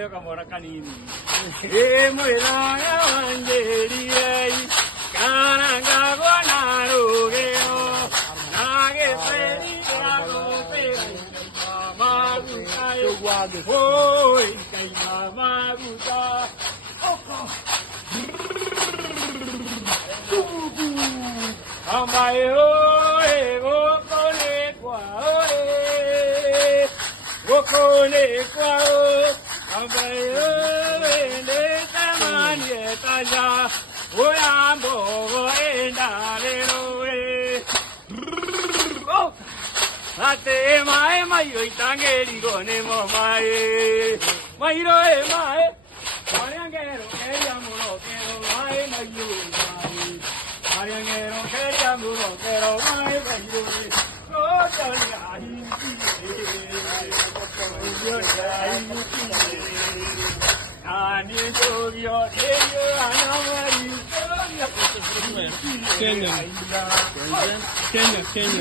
Mario Camora Canini. E Muela Angeli, Cananga Guanarugueo, Nage Feli, Magusa, Oi, Magusa, Ambayo, Wokone Kwao, Ambayo, Tamani Taja, Oyambo, Endalero, Ate Mae, Mayo, Tangeli, Gonemo, Mae, Mayo, Mae, Mariangero, Keriamuno, Kero, Mae, Mayo, Mae, Mariangero, Keriamuno, Kero, Mae, Mayo, Kenya. Kenya.